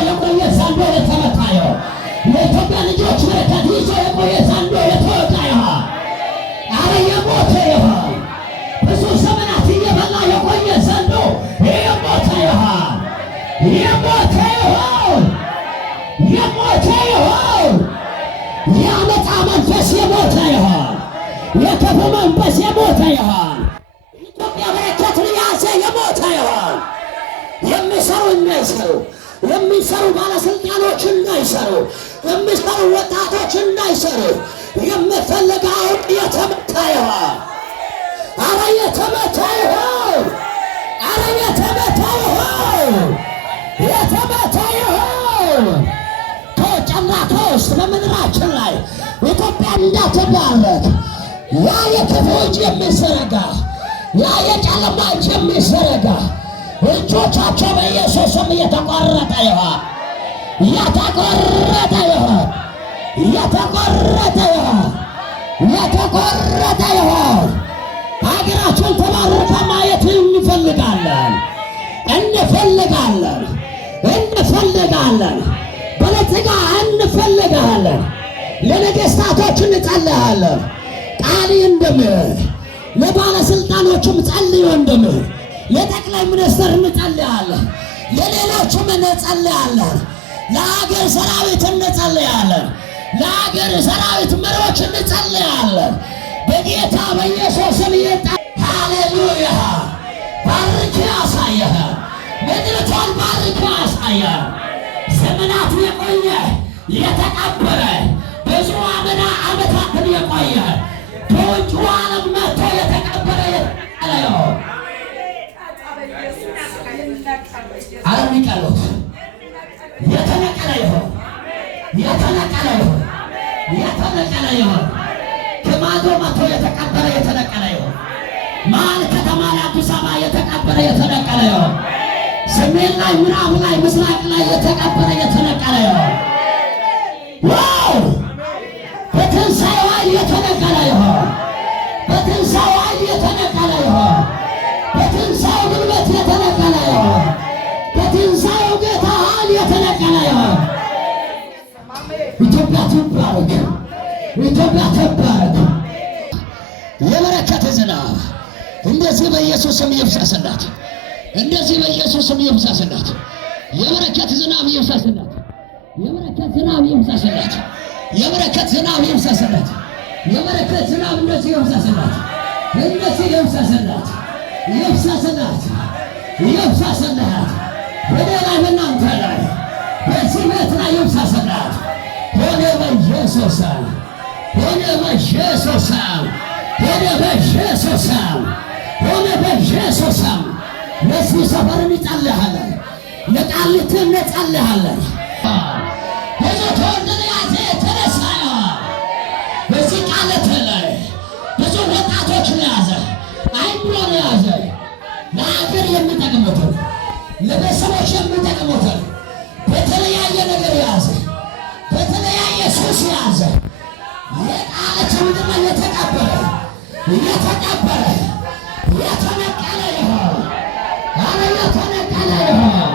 የቆየ ዘንዶ የተመታ ይሁን። የኢትዮጵያ ልጆች በረከት ይዞ የቆየ ዘንዶ የተወጋ ይሁን። አረ የሞተ ይሁን። ብዙ ዘመናት እየበላ የቆየ ዘንዶ የሞተ ይሁን። የሞተ ይሁን። የሞተ ይሁን። የአመፃ መንፈስ የሞተ ይሁን። የክፉ መንፈስ የሞተ ይሁን። ኢትዮጵያ በረከትን ያዘ የሞተ ይሁን። የሚሰሩ እንዳይሰሩ፣ የሚሰሩ ባለስልጣኖች እንዳይሰሩ፣ የሚሰሩ ወጣቶች እንዳይሰሩ የምፈልገው የተመታ ይሁን። አረ የተመታ ይሁን። አረ የተመታ ይሁን። የተመታ ይሁን። ከውጭና ከውስጥ በምድራችን ላይ ኢትዮጵያ እንዳትባረክ ያ የክፉ እጅ የሚዘረጋ ያ የጨለማ እጅ የሚዘረጋ እጆቻቸው በኢየሱስ ስም እየተቆረጠ ይሁን። የተቆረጠ ይሁን። የተቆረጠ ይሁን። የተቆረጠ ይሁን። ሀገራችን ተባረከ ማየት እንፈልጋለን። እንፈልጋለን። እንፈልጋለን። በለጽጋ እንፈልጋለን። ለነገሥታቶች እንጸልያለን። ቃል እንደምል ለባለስልጣኖችም ጸልዩ እንደምል ለጠቅላይ ሚኒስትር እንጸልያለን። ለሌሎችም እንጸልያለን። ለሀገር ሰራዊት እንጸልያለን። ለሀገር ሰራዊት መሪዎች እንጸልያለን። በጌታ በኢየሱስ ስም ይጣ ሃሌሉያ። ባርክ ያሳየህ ምድሪቷን ባርክ ያሳየህ። ዘመናት የቆየ የተቀበረ ብዙ ዓመታትን የቆየ በውጭ ዓለም መጥቶ የተቀበረ የተቀለየው አለሚቀሉት የተነቀለ ይሆን። የተነቀለ ይሆን። የተነቀለ ይሆን። ከማዶ መጥቶ የተቀበረ የተነቀለ ይሆን። መሀል ከተማ ላይ አዲስ አበባ የተቀበረ የተነቀለ ይሆን። ሰሜን ላይ፣ ምዕራብ ላይ፣ ምስራቅ ላይ የተቀበረ የተነቀለ ይሆን። ዋው! በትንሣኤው ኃይል የተነቀለ ይሆን። በትንሣኤው ኃይል የተነቀለ ይሆን። በትንሣኤው ጉልበት የተነቀለ ይሆን። በትንሣኤው ጌታ ኃይል የተነቀለ ይሆን። ኢትዮጵያ ትባረክ። ኢትዮጵያ ትባረክ። የበረከት ዝናብ እንደዚህ በኢየሱስ ስም ይፍሰስላት። እንደዚህ በኢየሱስ ስም ይፍሰስላት። የበረከት ዝናብ ይፍሰስላት። የበረከት ዝናብ ይፍሰስላት። የበረከት ዝናብ ይፍሰስላት። የበረከት ዝናብ እንደዚህ ይፍሰስላት። እንደዚህ ይፍሰስላት። ይፍሰስላት። ይፍሰስላት። ወደ ላይ በእናንተ ላይ በዚህ ቤት ላይ ይፍሰስላት። ሆነ በኢየሱስ ስም። ሆነ በኢየሱስ ስም። ሆነ በኢየሱስ ስም። ሆነ በኢየሱስ ስም። ለዚህ ሰፈር እንጸልያለን። ለቃሊቲ እንጸልያለን። ብዙ ተወልደን ያዘ የተነሳ በዚህ ቃሊቲ ላይ ብዙ ወጣቶችን ያዘ፣ አይምሮን ያዘ፣ ለሀገር የሚጠቅሙትን ለቤተሰቦች የሚጠቅሙትን በተለያየ ነገር ያዘ፣ በተለያየ ሱስ ያዘ። የቃሊቲ ምድር ላይ የተቀበረ የተቀበረ የተነቀለ ይሆን። አረ የተነቀለ ይሆን።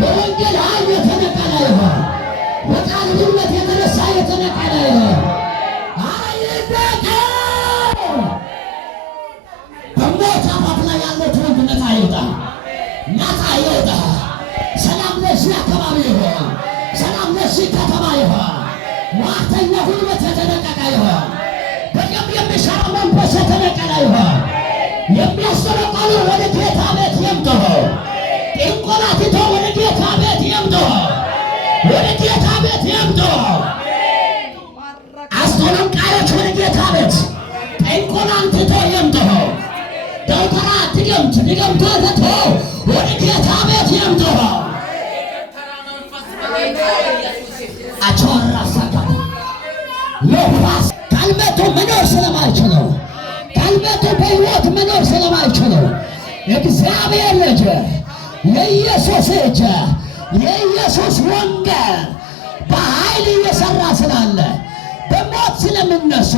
በወንጌል ኃይል የተነቀለ ይሆን። በቃል ጉልበት የተነሳ የተነቀለ ይሆን። አረ ይነቀል። በሞት አፋፍ ላይ ያለው ትውልድ ነፃ ይውጣ፣ ነፃ ይውጣ። ሰላም ለዚህ አካባቢ ይሆን። ሰላም ለዚህ ከተማ ይሆን። ሟርተኛ ጉልበት የተነቀቀ ይሆን። በደም የሚሰራ መንፈስ የተነቀለ ይሆን። የሚያስጠነቅሉ ወደ ጌታ ቤት ይምጡ። ጥንቆላ ትቶ ወደ ጌታ ቤት ይምጡ። ወደ ጌታ ቤት ይምጡ። አስጠንቋዮች ወደ ጌታ ቤት ጥንቆላን ትቶ ይምጡ። ደውተራ ድግምት ትቶ ወደ ጌታ ቤት ይምጡ። አቾራ ሳካ ለፋስ ካልመጡ መኖር ስለማይችለው ካልመጡ በሕይወት መኖር ስለማይችለው እግዚአብሔር ልጅ የኢየሱስ እጅ የኢየሱስ ወንጌል በኃይል እየሰራ ስላለ በሞት ስለምነሱ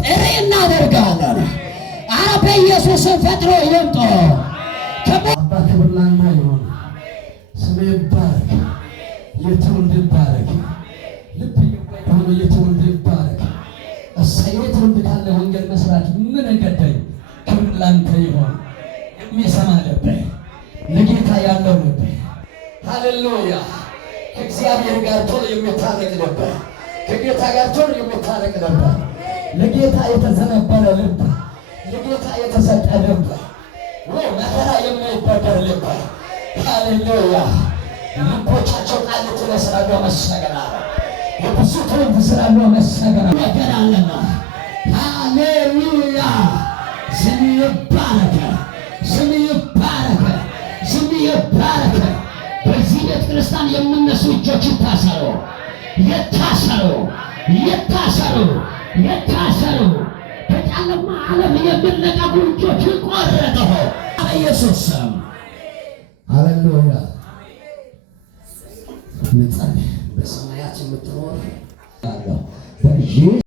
ጥሪ እናደርጋለን። አረ በኢየሱስ ፈጥሮ ይምጡ። አባ ክብር ላንተ ይሁን። ስምህ ይባረክ። የትውልድ ይባረክ። ልብ የሆነ የትውልድ ይባረክ። እሰይ የትውልድ ካለ ወንጌል መስራት ምን እንገደኝ? ክብር ላንተ ይሆን። የሚሰማ ልብ፣ ለጌታ ያለው ልብ፣ ሃሌሉያ። ከእግዚአብሔር ጋር ቶሎ የሚታረቅ ልብ፣ ከጌታ ጋር ቶሎ የሚታረቅ ልብ፣ ለጌታ የተዘነበለ ልብ፣ ለጌታ የተሰጠ ልብ፣ መከራ የማይበገር ልብ፣ ሃሌሉያ። ልቦቻቸው ቃልት ለስራዶ መሰገና የብዙ ትውልድ ስራዶ መሰገና ነገራለና ሃሌሉያ። ስም ይባረክ፣ ስም ይባረክ፣ ስም ይባረክ። በዚህ ቤተ ክርስቲያን የምነሱ እጆች ይታሰሩ፣ ይታሰሩ፣ ይታሰሩ፣ ይታሰሩ። በጨለማ ዓለም የሚነቀቁ እጆች ይቆረጡ በኢየሱስ ስም ሃሌሉያ። እንጸልይ። በሰማያት የምትኖር በኢየሱስ